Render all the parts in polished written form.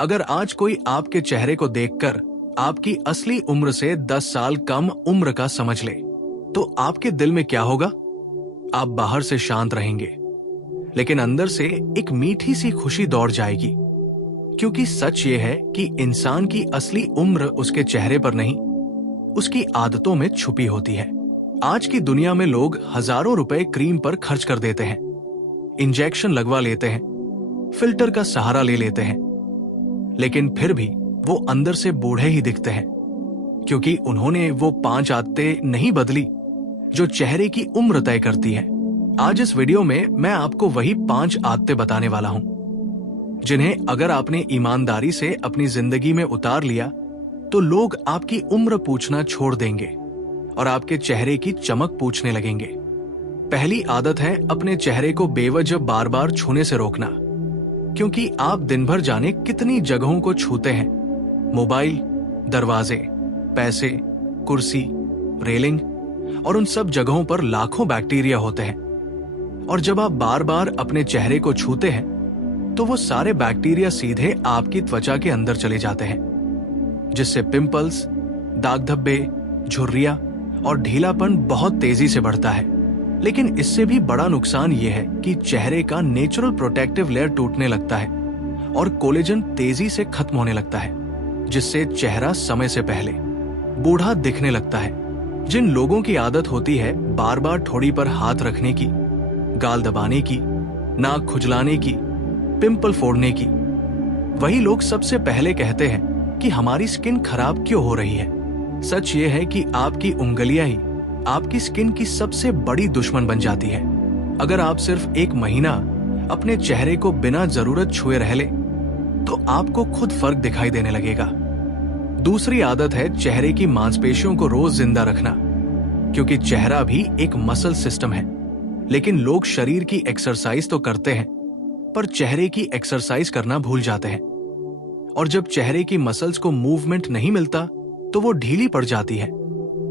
अगर आज कोई आपके चेहरे को देखकर आपकी असली उम्र से 10 साल कम उम्र का समझ ले, तो आपके दिल में क्या होगा? आप बाहर से शांत रहेंगे, लेकिन अंदर से एक मीठी सी खुशी दौड़ जाएगी, क्योंकि सच ये है कि इंसान की असली उम्र उसके चेहरे पर नहीं, उसकी आदतों में छुपी होती है। आज की दुनिया में लोग हजारों रुपए क्रीम पर खर्च कर देते हैं, इंजेक्शन लगवा लेते हैं, फिल्टर का सहारा ले लेते हैं, लेकिन फिर भी वो अंदर से बूढ़े ही दिखते हैं, क्योंकि उन्होंने वो 5 आदतें नहीं बदली जो चेहरे की उम्र तय करती है। आज इस वीडियो में मैं आपको वही 5 आदतें बताने वाला हूं, जिन्हें अगर आपने ईमानदारी से अपनी जिंदगी में उतार लिया तो लोग आपकी उम्र पूछना छोड़ देंगे और आपके चेहरे की चमक पूछने लगेंगे। पहली आदत है अपने चेहरे को बेवजह बार बार छूने से रोकना, क्योंकि आप दिन भर जाने कितनी जगहों को छूते हैं। मोबाइल, दरवाजे, पैसे, कुर्सी, रेलिंग, और उन सब जगहों पर लाखों बैक्टीरिया होते हैं। और जब आप बार बार अपने चेहरे को छूते हैं तो वो सारे बैक्टीरिया सीधे आपकी त्वचा के अंदर चले जाते हैं, जिससे पिंपल्स, दाग धब्बे, झुर्रियां और ढीलापन बहुत तेजी से बढ़ता है। लेकिन इससे भी बड़ा नुकसान ये है कि चेहरे का नेचुरल प्रोटेक्टिव लेयर टूटने लगता है और कोलेजन तेजी से खत्म होने लगता है, जिससे चेहरा समय से पहले बूढ़ा दिखने लगता है। जिन लोगों की आदत होती है बार बार ठोड़ी पर हाथ रखने की, गाल दबाने की, नाक खुजलाने की, पिंपल फोड़ने की, वही लोग सबसे पहले कहते हैं कि हमारी स्किन खराब क्यों हो रही है। सच ये है कि आपकी उंगलियां ही आपकी स्किन की सबसे बड़ी दुश्मन बन जाती है। अगर आप सिर्फ 1 महीना अपने चेहरे को बिना जरूरत छुए रह ले तो आपको खुद फर्क दिखाई देने लगेगा। दूसरी आदत है चेहरे की मांसपेशियों को रोज जिंदा रखना, क्योंकि चेहरा भी एक मसल सिस्टम है। लेकिन लोग शरीर की एक्सरसाइज तो करते हैं, पर चेहरे की एक्सरसाइज करना भूल जाते हैं। और जब चेहरे की मसल्स को मूवमेंट नहीं मिलता तो वो ढीली पड़ जाती है,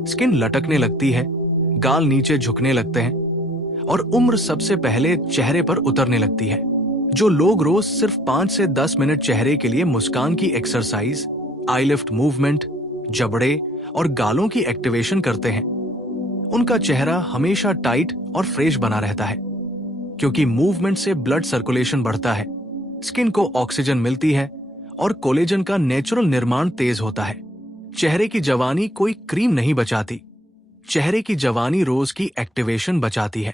स्किन लटकने लगती है, गाल नीचे झुकने लगते हैं और उम्र सबसे पहले चेहरे पर उतरने लगती है। जो लोग रोज सिर्फ 5 से 10 मिनट चेहरे के लिए मुस्कान की एक्सरसाइज, आई लिफ्ट मूवमेंट, जबड़े और गालों की एक्टिवेशन करते हैं, उनका चेहरा हमेशा टाइट और फ्रेश बना रहता है, क्योंकि मूवमेंट से ब्लड सर्कुलेशन बढ़ता है, स्किन को ऑक्सीजन मिलती है और कोलेजन का नेचुरल निर्माण तेज होता है। चेहरे की जवानी कोई क्रीम नहीं बचाती, चेहरे की जवानी रोज की एक्टिवेशन बचाती है।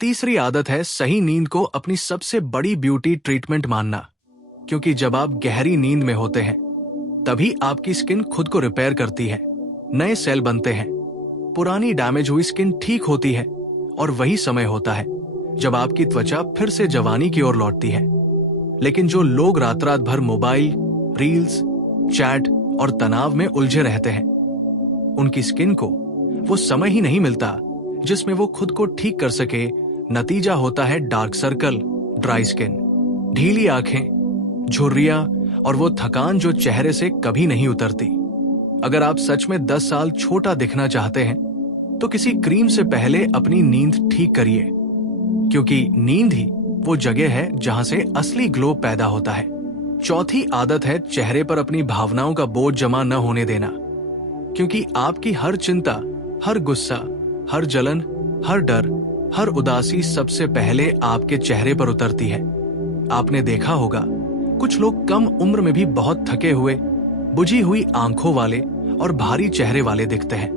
तीसरी आदत है सही नींद को अपनी सबसे बड़ी ब्यूटी ट्रीटमेंट मानना, क्योंकि जब आप गहरी नींद में होते हैं तभी आपकी स्किन खुद को रिपेयर करती है, नए सेल बनते हैं, पुरानी डैमेज हुई स्किन ठीक होती है, और वही समय होता है जब आपकी त्वचा फिर से जवानी की ओर लौटती है। लेकिन जो लोग रात रात भर मोबाइल, रील्स, चैट और तनाव में उलझे रहते हैं, उनकी स्किन को वो समय ही नहीं मिलता जिसमें वो खुद को ठीक कर सके। नतीजा होता है डार्क सर्कल, ड्राई स्किन, ढीली आंखें, झुर्रियां और वो थकान जो चेहरे से कभी नहीं उतरती। अगर आप सच में 10 साल छोटा दिखना चाहते हैं तो किसी क्रीम से पहले अपनी नींद ठीक करिए, क्योंकि नींद ही वो जगह है जहां से असली ग्लो पैदा होता है। चौथी आदत है चेहरे पर अपनी भावनाओं का बोझ जमा न होने देना, क्योंकि आपकी हर चिंता, हर गुस्सा, हर जलन, हर डर, हर उदासी सबसे पहले आपके चेहरे पर उतरती है। आपने देखा होगा कुछ लोग कम उम्र में भी बहुत थके हुए, बुझी हुई आंखों वाले और भारी चेहरे वाले दिखते हैं,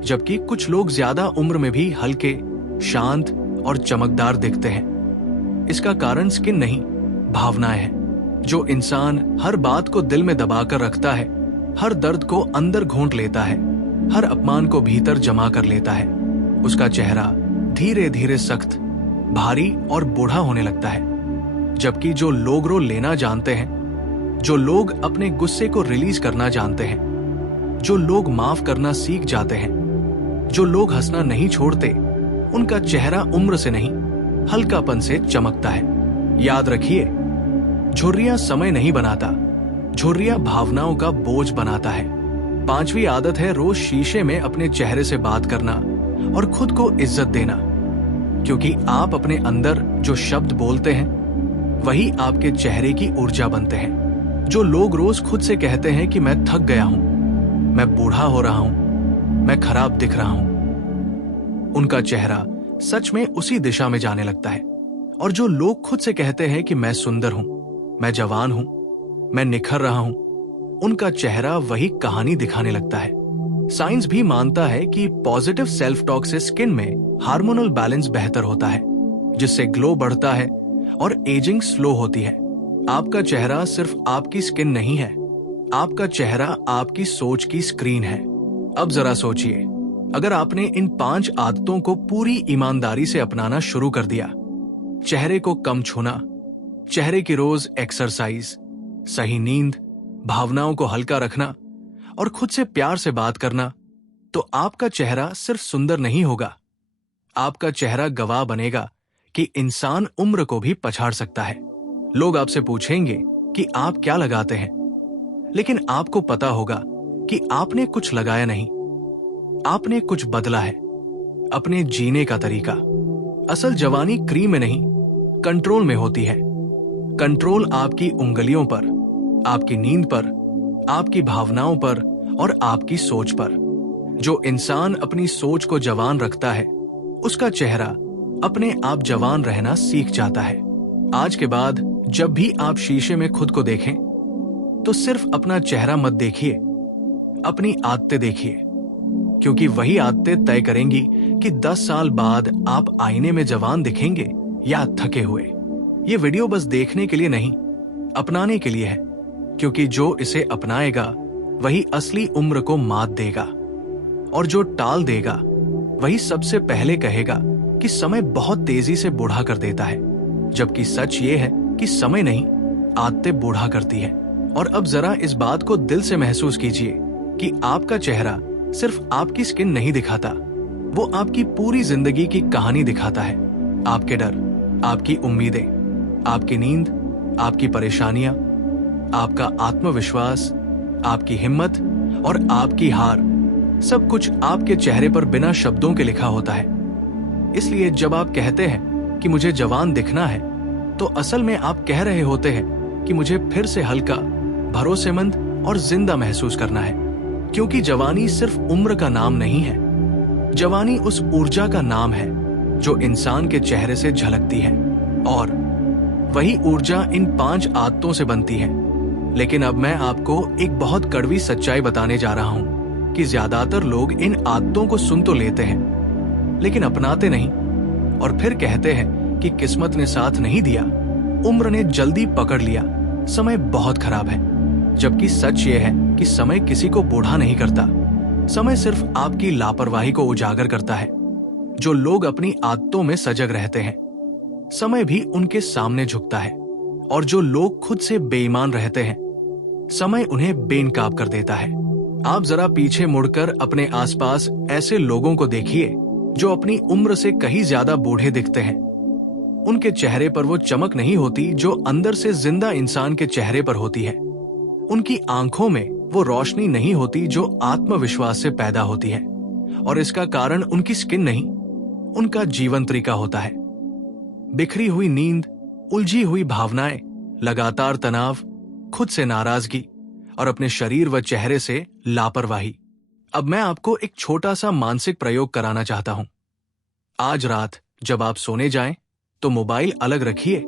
जबकि कुछ लोग ज्यादा उम्र में भी हल्के, शांत और चमकदार दिखते हैं। इसका कारण स्किन नहीं, भावनाएं हैं। जो इंसान हर बात को दिल में दबाकर रखता है, हर दर्द को अंदर घोंट लेता है, हर अपमान को भीतर जमा कर लेता है, उसका चेहरा धीरे धीरे सख्त, भारी और बूढ़ा होने लगता है। जबकि जो लोग रो लेना जानते हैं, जो लोग अपने गुस्से को रिलीज करना जानते हैं, जो लोग माफ करना सीख जाते हैं, जो लोग हंसना नहीं छोड़ते, उनका चेहरा उम्र से नहीं हल्कापन से चमकता है। याद रखिए, झुर्रियां समय नहीं बनाता, झुर्रियां भावनाओं का बोझ बनाता है। 5वीं आदत है रोज शीशे में अपने चेहरे से बात करना और खुद को इज्जत देना, क्योंकि आप अपने अंदर जो शब्द बोलते हैं वही आपके चेहरे की ऊर्जा बनते हैं। जो लोग रोज खुद से कहते हैं कि मैं थक गया हूं, मैं बूढ़ा हो रहा हूं, मैं खराब दिख रहा हूं, उनका चेहरा सच में उसी दिशा में जाने लगता है। और जो लोग खुद से कहते हैं कि मैं सुंदर हूं, मैं जवान हूं, मैं निखर रहा हूं, उनका चेहरा वही कहानी दिखाने लगता है। साइंस भी मानता है कि पॉजिटिव सेल्फ टॉक से स्किन में हार्मोनल बैलेंस बेहतर होता है, जिससे ग्लो बढ़ता है और एजिंग स्लो होती है। आपका चेहरा सिर्फ आपकी स्किन नहीं है, आपका चेहरा आपकी सोच की स्क्रीन है। अब जरा सोचिए, अगर आपने इन 5 आदतों को पूरी ईमानदारी से अपनाना शुरू कर दिया, चेहरे को कम छूना, चेहरे की रोज एक्सरसाइज, सही नींद, भावनाओं को हल्का रखना और खुद से प्यार से बात करना, तो आपका चेहरा सिर्फ सुंदर नहीं होगा, आपका चेहरा गवाह बनेगा कि इंसान उम्र को भी पछाड़ सकता है। लोग आपसे पूछेंगे कि आप क्या लगाते हैं, लेकिन आपको पता होगा कि आपने कुछ लगाया नहीं, आपने कुछ बदला है, अपने जीने का तरीका। असल जवानी क्रीम में नहीं, कंट्रोल में होती है। कंट्रोल आपकी उंगलियों पर, आपकी नींद पर, आपकी भावनाओं पर और आपकी सोच पर। जो इंसान अपनी सोच को जवान रखता है, उसका चेहरा अपने आप जवान रहना सीख जाता है। आज के बाद जब भी आप शीशे में खुद को देखें, तो सिर्फ अपना चेहरा मत देखिए, अपनी आदतें देखिए, क्योंकि वही आदतें तय करेंगी कि 10 साल बाद आप आईने में जवान दिखेंगे या थके हुए। ये वीडियो बस देखने के लिए नहीं, अपनाने के लिए है, क्योंकि जो इसे अपनाएगा वही असली उम्र को मात देगा, और जो टाल देगा वही सबसे पहले कहेगा कि समय बहुत तेजी से बूढ़ा कर देता है, जबकि सच ये है कि समय नहीं, आदतें बूढ़ा करती है। और अब जरा इस बात को दिल से महसूस कीजिए कि आपका चेहरा सिर्फ आपकी स्किन नहीं दिखाता, वो आपकी पूरी जिंदगी की कहानी दिखाता है। आपके डर, आपकी उम्मीदें, आपकी नींद, आपकी परेशानियां, आपका आत्मविश्वास, आपकी हिम्मत और आपकी हार, सब कुछ आपके चेहरे पर बिना शब्दों के लिखा होता है। इसलिए जब आप कहते हैं कि मुझे जवान दिखना है, तो असल में आप कह रहे होते हैं कि मुझे फिर से हल्का, भरोसेमंद और जिंदा महसूस करना है। क्योंकि जवानी सिर्फ उम्र का नाम नहीं है, जवानी उस ऊर्जा का नाम है जो इंसान के चेहरे से झलकती है, और वही ऊर्जा इन 5 आदतों से बनती है। लेकिन अब मैं आपको एक बहुत कड़वी सच्चाई बताने जा रहा हूं कि ज्यादातर लोग इन आदतों को सुन तो लेते हैं, लेकिन अपनाते नहीं, और फिर कहते हैं कि किस्मत ने साथ नहीं दिया, उम्र ने जल्दी पकड़ लिया, समय बहुत खराब है। जबकि सच ये है कि समय किसी को बूढ़ा नहीं करता, समय सिर्फ आपकी लापरवाही को उजागर करता है। जो लोग अपनी आदतों में सजग रहते हैं, समय भी उनके सामने झुकता है, और जो लोग खुद से बेईमान रहते हैं, समय उन्हें बेनकाब कर देता है। आप जरा पीछे मुड़कर अपने आसपास ऐसे लोगों को देखिए जो अपनी उम्र से कहीं ज्यादा बूढ़े दिखते हैं। उनके चेहरे पर वो चमक नहीं होती जो अंदर से जिंदा इंसान के चेहरे पर होती है। उनकी आंखों में वो रोशनी नहीं होती जो आत्मविश्वास से पैदा होती है, और इसका कारण उनकी स्किन नहीं, उनका जीवन तरीका होता है। बिखरी हुई नींद, उलझी हुई भावनाएं, लगातार तनाव, खुद से नाराजगी और अपने शरीर व चेहरे से लापरवाही। अब मैं आपको एक छोटा सा मानसिक प्रयोग कराना चाहता हूं। आज रात जब आप सोने जाएं, तो मोबाइल अलग रखिए,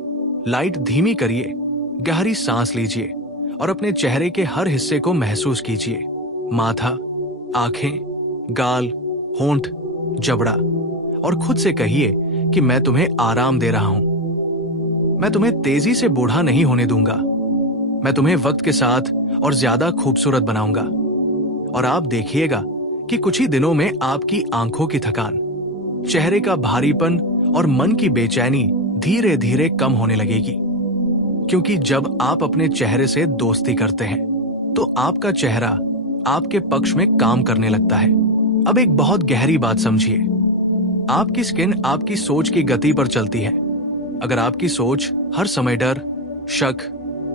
लाइट धीमी करिए, गहरी सांस लीजिए और अपने चेहरे के हर हिस्से को महसूस कीजिए। माथा, आंखें, गाल, होंठ, जबड़ा, और खुद से कहिए कि मैं तुम्हें आराम दे रहा हूं। मैं तुम्हें तेजी से बूढ़ा नहीं होने दूंगा, मैं तुम्हें वक्त के साथ और ज्यादा खूबसूरत बनाऊंगा। और आप देखिएगा कि कुछ ही दिनों में आपकी आंखों की थकान, चेहरे का भारीपन और मन की बेचैनी धीरे धीरे कम होने लगेगी। क्योंकि जब आप अपने चेहरे से दोस्ती करते हैं, तो आपका चेहरा आपके पक्ष में काम करने लगता है। अब एक बहुत गहरी बात समझिए, आपकी स्किन आपकी सोच की गति पर चलती है। अगर आपकी सोच हर समय डर, शक,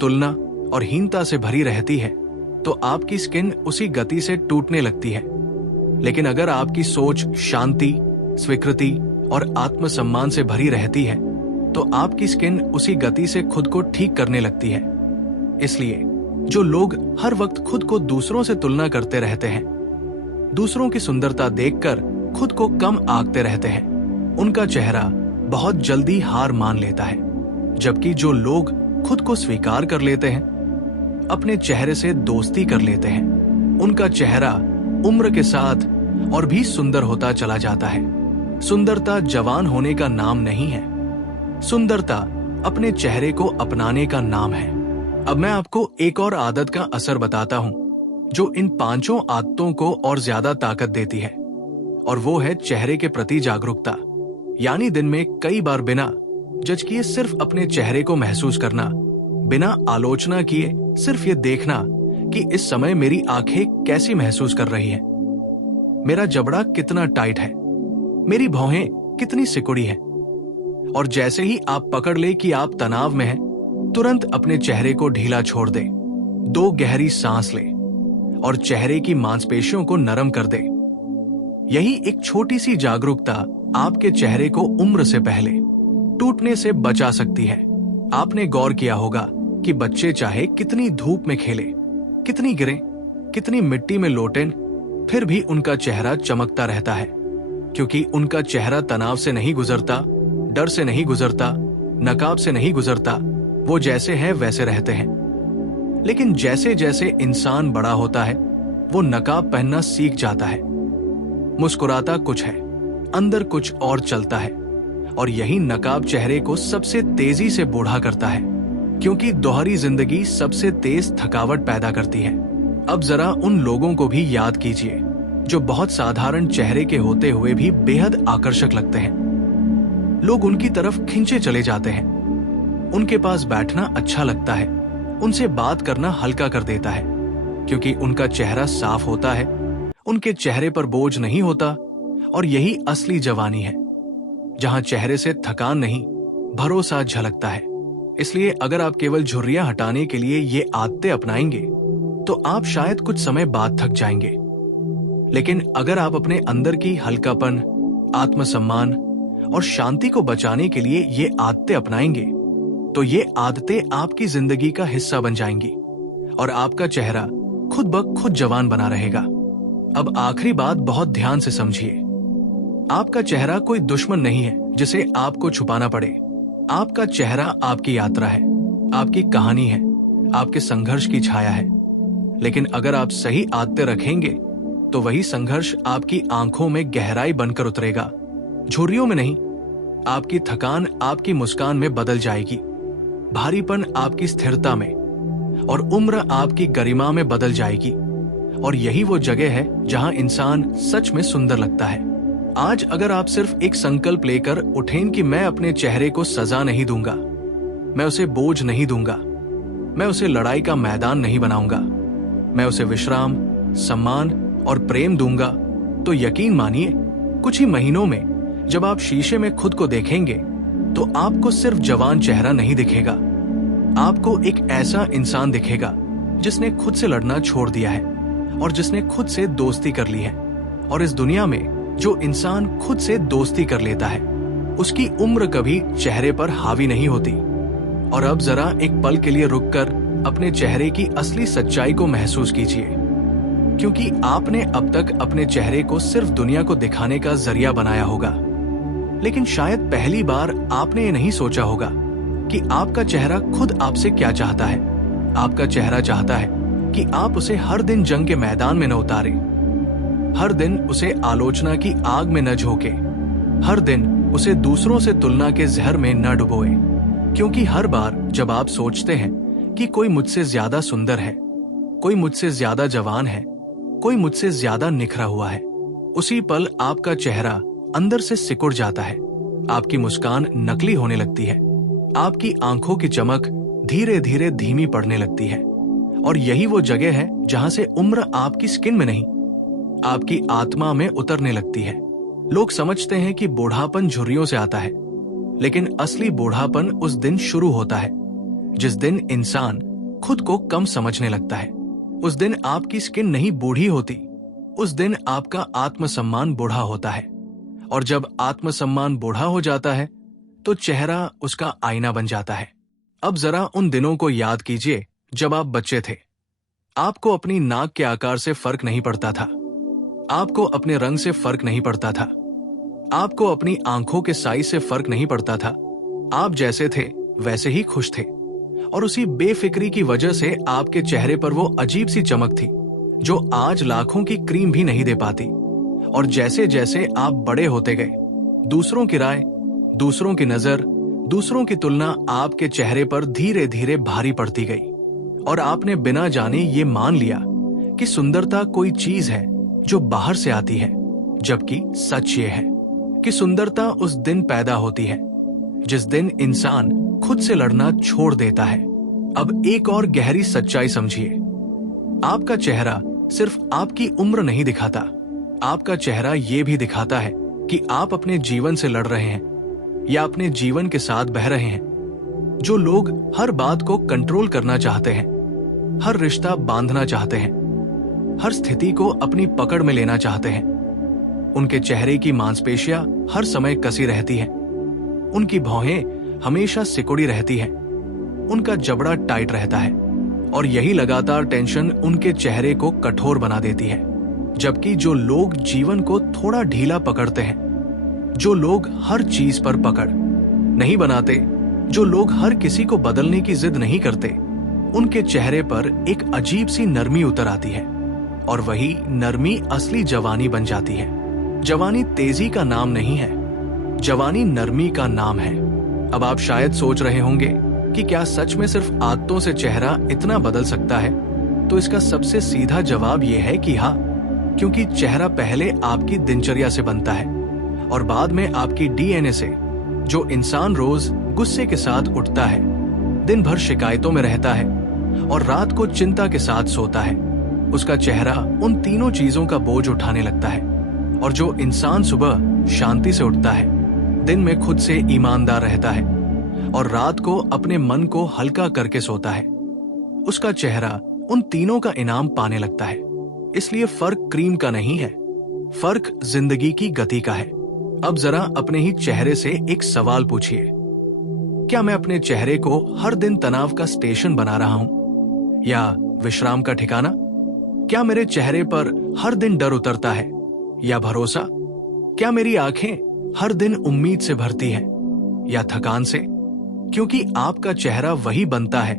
तुलना और हीनता से भरी रहती है, तो आपकी स्किन उसी गति से टूटने लगती है। लेकिन अगर आपकी सोच शांति, स्वीकृति और आत्मसम्मान से भरी रहती है, तो आपकी स्किन उसी गति से खुद को ठीक करने लगती है। इसलिए जो लोग हर वक्त खुद को दूसरों से तुलना करते रहते हैं, दूसरों की सुंदरता देखकर खुद को कम आंकते रहते हैं, उनका चेहरा बहुत जल्दी हार मान लेता है। जबकि जो लोग खुद को स्वीकार कर लेते हैं, अपने चेहरे से दोस्ती कर लेते हैं, उनका चेहरा उम्र के साथ और भी सुंदर होता चला जाता है। सुंदरता जवान होने का नाम नहीं है, सुंदरता अपने चेहरे को अपनाने का नाम है। अब मैं आपको एक और आदत का असर बताता हूं जो इन 5 आदतों को और ज्यादा ताकत देती है, और वो है चेहरे के प्रति जागरूकता। यानी दिन में कई बार बिना जज किए सिर्फ अपने चेहरे को महसूस करना, बिना आलोचना किए सिर्फ ये देखना कि इस समय मेरी आंखें कैसी महसूस कर रही हैं, मेरा जबड़ा कितना टाइट है, मेरी भौहें कितनी सिकुड़ी हैं। और जैसे ही आप पकड़ ले कि आप तनाव में हैं, तुरंत अपने चेहरे को ढीला छोड़ दे, 2 गहरी सांस ले और चेहरे की मांसपेशियों को नरम कर दे। यही एक छोटी सी जागरूकता आपके चेहरे को उम्र से पहले टूटने से बचा सकती है। आपने गौर किया होगा कि बच्चे चाहे कितनी धूप में खेले, कितनी गिरें, कितनी मिट्टी में लोटें, फिर भी उनका चेहरा चमकता रहता है, क्योंकि उनका चेहरा तनाव से नहीं गुजरता, डर से नहीं गुजरता, नकाब से नहीं गुजरता। वो जैसे हैं वैसे रहते हैं। लेकिन जैसे जैसे इंसान बड़ा होता है, वो नकाब पहनना सीख जाता है। मुस्कुराता कुछ है, अंदर कुछ और चलता है, और यही नकाब चेहरे को सबसे तेजी से बूढ़ा करता है, क्योंकि दोहरी जिंदगी सबसे तेज थकावट पैदा करती है। अब जरा उन लोगों को भी याद कीजिए जो बहुत साधारण चेहरे के होते हुए भी बेहद आकर्षक लगते हैं। लोग उनकी तरफ खिंचे चले जाते हैं, उनके पास बैठना अच्छा लगता है, उनसे बात करना हल्का कर देता है, क्योंकि उनका चेहरा साफ होता है, उनके चेहरे पर बोझ नहीं होता। और यही असली जवानी है, जहां चेहरे से थकान नहीं, भरोसा झलकता है। इसलिए अगर आप केवल झुर्रियां हटाने के लिए ये आदतें अपनाएंगे तो आप शायद कुछ समय बाद थक जाएंगे। लेकिन अगर आप अपने अंदर की हल्कापन, आत्मसम्मान और शांति को बचाने के लिए ये आदतें अपनाएंगे, तो ये आदतें आपकी जिंदगी का हिस्सा बन जाएंगी और आपका चेहरा खुद ब खुद जवान बना रहेगा। अब आखिरी बात बहुत ध्यान से समझिए। आपका चेहरा कोई दुश्मन नहीं है जिसे आपको छुपाना पड़े। आपका चेहरा आपकी यात्रा है, आपकी कहानी है, आपके संघर्ष की छाया है। लेकिन अगर आप सही आदतें रखेंगे तो वही संघर्ष आपकी आंखों में गहराई बनकर उतरेगा, झुर्रियों में नहीं। आपकी थकान आपकी मुस्कान में बदल जाएगी, भारीपन आपकी स्थिरता में, और उम्र आपकी गरिमा में बदल जाएगी। और यही वो जगह है जहां इंसान सच में सुंदर लगता है। आज अगर आप सिर्फ एक संकल्प लेकर उठें कि मैं अपने चेहरे को सजा नहीं दूंगा, मैं उसे बोझ नहीं दूंगा, मैं उसे लड़ाई का मैदान नहीं बनाऊंगा, मैं उसे विश्राम, सम्मान और प्रेम दूंगा, तो यकीन मानिए कुछ ही महीनों में जब आप शीशे में खुद को देखेंगे तो आपको सिर्फ जवान चेहरा नहीं दिखेगा, आपको एक ऐसा इंसान दिखेगा जिसने खुद से लड़ना छोड़ दिया है और जिसने खुद से दोस्ती कर ली है। और इस दुनिया में जो इंसान खुद से दोस्ती कर लेता है, उसकी उम्र कभी चेहरे पर हावी नहीं होती। और अब जरा एक पल के लिए रुककर अपने चेहरे की असली सच्चाई को महसूस कीजिए, क्योंकि आपने अब तक अपने चेहरे को सिर्फ दुनिया को दिखाने का जरिया बनाया होगा। लेकिन शायद पहली बार आपने ये नहीं सोचा होगा कि आपका चेहरा खुद आपसे क्या चाहता है। आपका चेहरा चाहता है कि आप उसे हर दिन जंग के मैदान में न उतारे, हर दिन उसे आलोचना की आग में न झोंके, हर दिन उसे दूसरों से तुलना के जहर में न डुबोए। क्योंकि हर बार जब आप सोचते हैं कि कोई मुझसे ज्यादा सुंदर है, कोई मुझसे ज्यादा जवान है, कोई मुझसे ज्यादा निखरा हुआ है, उसी पल आपका चेहरा अंदर से सिकुड़ जाता है, आपकी मुस्कान नकली होने लगती है, आपकी आंखों की चमक धीरे धीरे धीमी पड़ने लगती है। और यही वो जगह है जहां से उम्र आपकी स्किन में नहीं, आपकी आत्मा में उतरने लगती है। लोग समझते हैं कि बूढ़ापन झुर्रियों से आता है, लेकिन असली बूढ़ापन उस दिन शुरू होता है जिस दिन इंसान खुद को कम समझने लगता है। उस दिन आपकी स्किन नहीं बूढ़ी होती, उस दिन आपका आत्मसम्मान बूढ़ा होता है। और जब आत्मसम्मान बूढ़ा हो जाता है तो चेहरा उसका आईना बन जाता है। अब जरा उन दिनों को याद कीजिए जब आप बच्चे थे, आपको अपनी नाक के आकार से फर्क नहीं पड़ता था, आपको अपने रंग से फर्क नहीं पड़ता था, आपको अपनी आंखों के साइज से फर्क नहीं पड़ता था। आप जैसे थे वैसे ही खुश थे, और उसी बेफिक्री की वजह से आपके चेहरे पर वो अजीब सी चमक थी जो आज लाखों की क्रीम भी नहीं दे पाती। और जैसे जैसे आप बड़े होते गए, दूसरों की राय, दूसरों की नजर, दूसरों की तुलना आपके चेहरे पर धीरे धीरे भारी पड़ती गई, और आपने बिना जाने ये मान लिया कि सुंदरता कोई चीज है जो बाहर से आती है, जबकि सच ये है कि सुंदरता उस दिन पैदा होती है जिस दिन इंसान खुद से लड़ना छोड़ देता है। अब एक और गहरी सच्चाई समझिए, आपका चेहरा सिर्फ आपकी उम्र नहीं दिखाता, आपका चेहरा ये भी दिखाता है कि आप अपने जीवन से लड़ रहे हैं या अपने जीवन के साथ बह रहे हैं। जो लोग हर बात को कंट्रोल करना चाहते हैं, हर रिश्ता बांधना चाहते हैं, हर स्थिति को अपनी पकड़ में लेना चाहते हैं, उनके चेहरे की मांसपेशियां हर समय कसी रहती हैं, उनकी भौहें हमेशा सिकुड़ी रहती हैं, उनका जबड़ा टाइट रहता है, और यही लगातार टेंशन उनके चेहरे को कठोर बना देती है। जबकि जो लोग जीवन को थोड़ा ढीला पकड़ते हैं, जो लोग हर चीज पर पकड़ नहीं बनाते, जो लोग हर किसी को बदलने की जिद नहीं करते, उनके चेहरे पर एक अजीब सी नरमी उतर आती है, और वही नरमी असली जवानी बन जाती है। जवानी तेजी का नाम नहीं है, जवानी नरमी का नाम है। अब आप शायद सोच रहे होंगे कि क्या सच में सिर्फ आदतों से चेहरा इतना बदल सकता है? तो इसका सबसे सीधा जवाब यह है कि हाँ, क्योंकि चेहरा पहले आपकी दिनचर्या से बनता है और बाद में आपकी डीएनए से। जो इंसान रोज गुस्से के साथ उठता है, दिन भर शिकायतों में रहता है और रात को चिंता के साथ सोता है, उसका चेहरा उन तीनों चीजों का बोझ उठाने लगता है। और जो इंसान सुबह शांति से उठता है, दिन में खुद से ईमानदार रहता है और रात को अपने मन को हल्का करके सोता है, उसका चेहरा उन तीनों का इनाम पाने लगता है। इसलिए फर्क क्रीम का नहीं है, फर्क जिंदगी की गति का है। अब जरा अपने ही चेहरे से एक सवाल पूछिए, क्या मैं अपने चेहरे को हर दिन तनाव का स्टेशन बना रहा हूं या विश्राम का ठिकाना? क्या मेरे चेहरे पर हर दिन डर उतरता है या भरोसा? क्या मेरी आंखें हर दिन उम्मीद से भरती हैं या थकान से? क्योंकि आपका चेहरा वही बनता है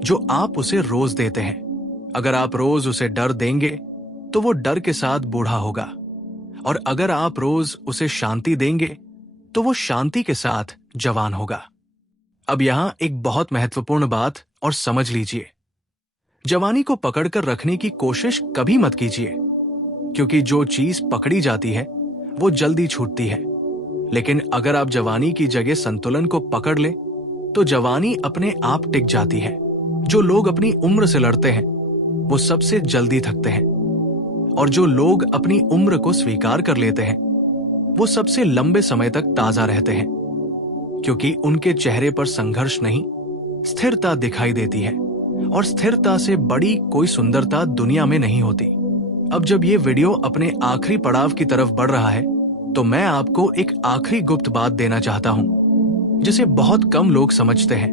जो आप उसे रोज देते हैं। अगर आप रोज उसे डर देंगे तो वो डर के साथ बूढ़ा होगा, और अगर आप रोज उसे शांति देंगे तो वो शांति के साथ जवान होगा। अब यहां एक बहुत महत्वपूर्ण बात और समझ लीजिए, जवानी को पकड़कर रखने की कोशिश कभी मत कीजिए, क्योंकि जो चीज पकड़ी जाती है वो जल्दी छूटती है। लेकिन अगर आप जवानी की जगह संतुलन को पकड़ ले तो जवानी अपने आप टिक जाती है। जो लोग अपनी उम्र से लड़ते हैं वो सबसे जल्दी थकते हैं, और जो लोग अपनी उम्र को स्वीकार कर लेते हैं वो सबसे लंबे समय तक ताजा रहते हैं, क्योंकि उनके चेहरे पर संघर्ष नहीं, स्थिरता दिखाई देती है, और स्थिरता से बड़ी कोई सुंदरता दुनिया में नहीं होती। अब जब ये वीडियो अपने आखिरी पड़ाव की तरफ बढ़ रहा है तो मैं आपको एक आखिरी गुप्त बात देना चाहता हूं जिसे बहुत कम लोग समझते हैं।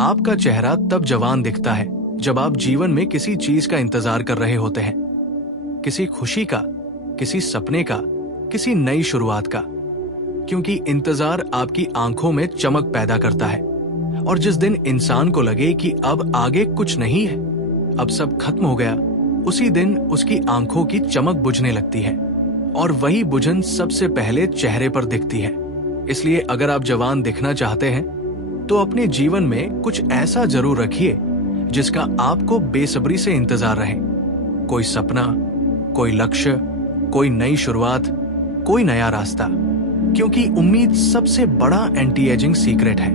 आपका चेहरा तब जवान दिखता है जब आप जीवन में किसी चीज का इंतजार कर रहे होते हैं, किसी खुशी का, किसी सपने का, किसी नई शुरुआत का, क्योंकि इंतजार आपकी आंखों में चमक पैदा करता है। और जिस दिन इंसान को लगे कि अब आगे कुछ नहीं है, अब सब खत्म हो गया, उसी दिन उसकी आंखों की चमक बुझने लगती है, और वही बुझन सबसे पहले चेहरे पर दिखती है। इसलिए अगर आप जवान दिखना चाहते हैं तो अपने जीवन में कुछ ऐसा जरूर रखिए जिसका आपको बेसब्री से इंतजार रहे। कोई सपना, कोई लक्ष्य, कोई नई शुरुआत, कोई नया रास्ता, क्योंकि उम्मीद सबसे बड़ा एंटी एजिंग सीक्रेट है।